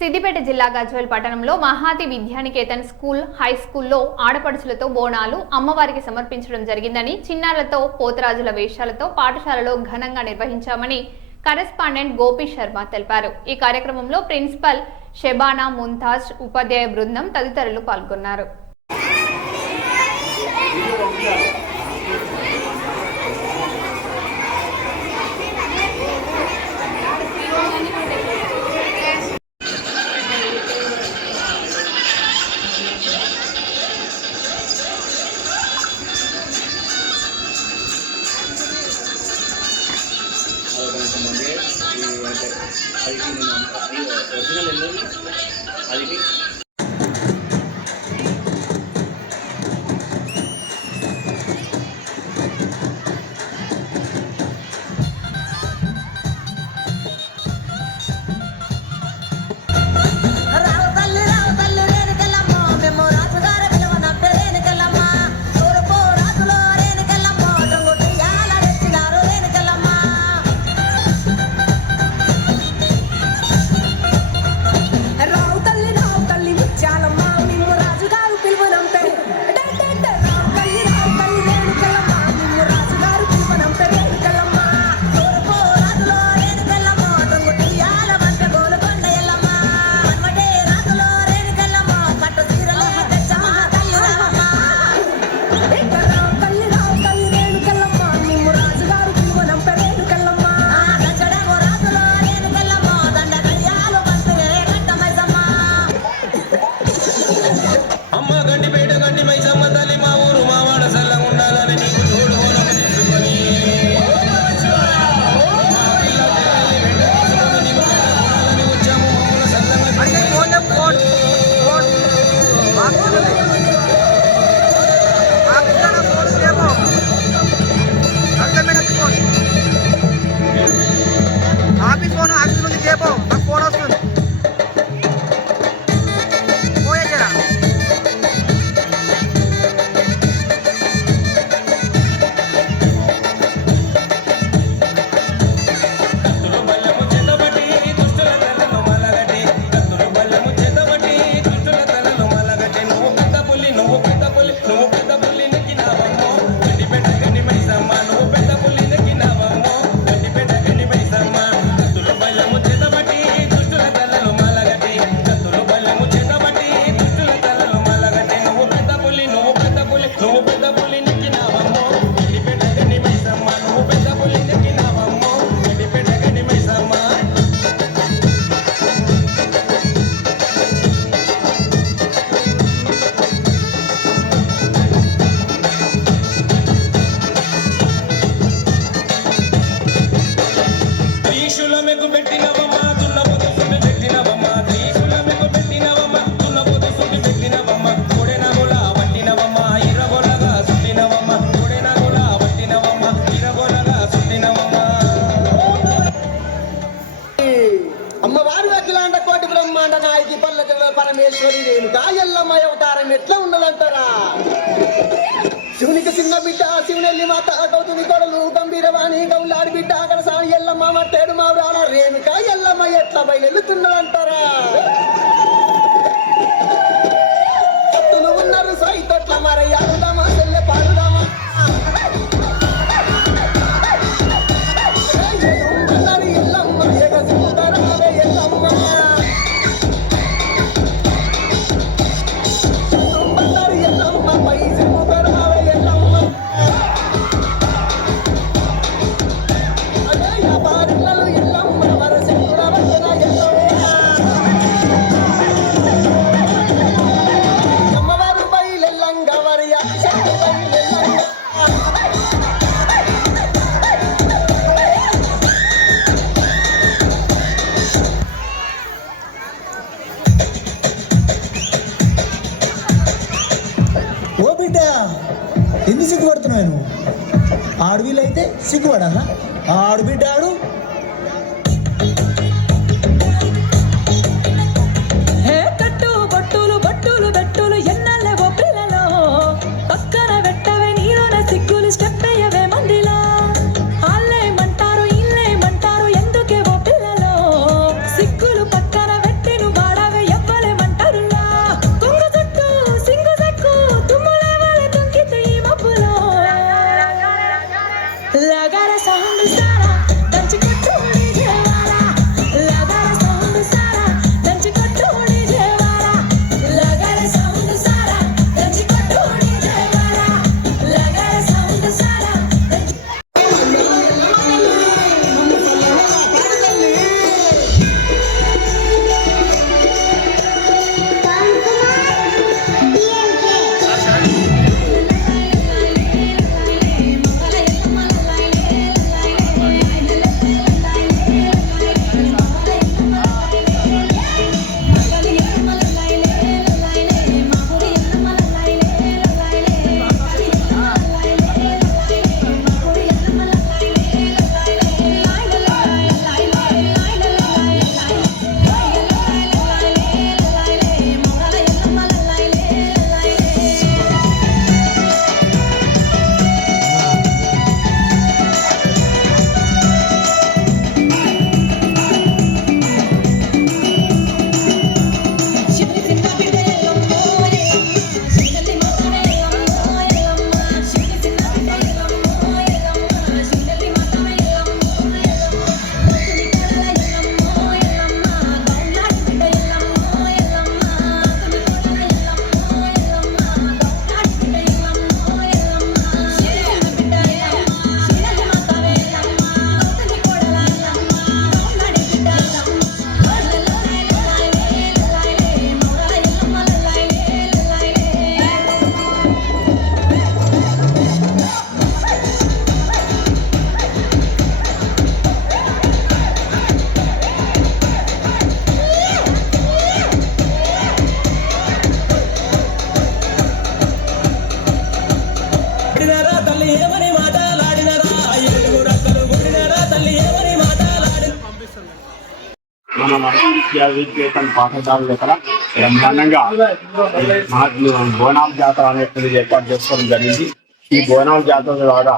సిద్దిపేట జిల్లా గజ్వేల్ పట్టణంలో Mahathi Vidyanikethan school high స్కూల్లో ఆడపడుచులతో బోనాలు అమ్మవారికి సమర్పించడం జరిగిందని, చిన్నారులతో పోతరాజుల వేషాలతో పాఠశాలలో ఘనంగా నిర్వహించామని కరెస్పాండెంట్ గోపి శర్మ తెలిపారు. ఈ కార్యక్రమంలో ప్రిన్సిపల్ షెబానా ముంతాజ్, ఉపాధ్యాయ బృందం తదితరులు పాల్గొన్నారు. అది అమ్మవారు అఖిలాండ కోటి బ్రహ్మాండ నాయకి పల్లెటూరులో పరమేశ్వరి రేణుకా ఎల్లమ్మ అవతారం ఎట్లా ఉన్నదంటారా? శివునికి చిన్న బిడ్డ శివునెల్లి మాత గౌతుని కొడలు గంభీరవాణి గౌలాడి బిడ్డ అగరసాని ఎల్లమ్మ మట్టేడు మావురాల రేణుకా ఎల్లమ్మ ఎట్లా బయలుతున్నదంటారా? భక్తులు ఉన్నారు సైతొట్ల మరయ్యాడుదామా చెల్లె పాడుదామా ఎందుకు సిగ్గుపడుతున్నాను? ఆడవిలైతే సిగ్గుపడా? ఆడుబిడ్డాడు పక్కన పెట్టవే నీలోన సిగ్గులు స్టెప్ అయ్యవే మందిలా ఆళ్ళేమంటారు ఇల్లేమంటారు ఎందుకే ఓ పిల్లలో సిగ్గులు పక్కన పెట్టి నువ్వు మన విద్యావేతన పాఠశాల దగ్గర బ్రహ్మాండంగా బోనాల జాతర అనేటువంటిది ఏర్పాటు చేసుకోవడం జరిగింది. ఈ బోనాల జాతర ద్వారా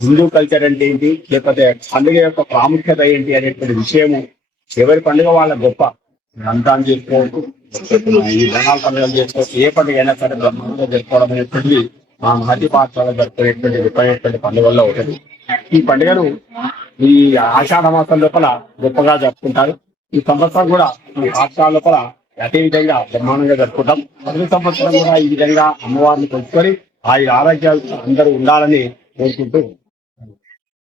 హిందూ కల్చర్ అంటే ఏంటి, లేకపోతే పండుగ యొక్క ప్రాముఖ్యత ఏంటి అనేటువంటి విషయము, ఎవరి పండుగ వాళ్ళ గొప్ప. రంజాన్ చేసుకోవచ్చు, ఈ బోనాల పండుగలు చేసుకోవచ్చు, ఏ పండుగ అయినా సరే బ్రహ్మాండంగా జరుపుకోవడం అనేటువంటిది మా మహతి పాఠశాల జరుపుకునేటువంటి గొప్పైనటువంటి పండుగల్లో ఒకటి. ఈ పండుగను ఈ ఆషాఢ మాసం లోపల గొప్పగా జరుపుకుంటారు. ఈ సంవత్సరం కూడా ఈ పాఠశాల లోపల అదే విధంగా బ్రహ్మాండంగా జరుపుకుంటాం. ప్రతి సంవత్సరం కూడా ఈ విధంగా అమ్మవారిని కొలుసుకొని ఆ ఆరోగ్యాలు అందరూ ఉండాలని కోరుకుంటూ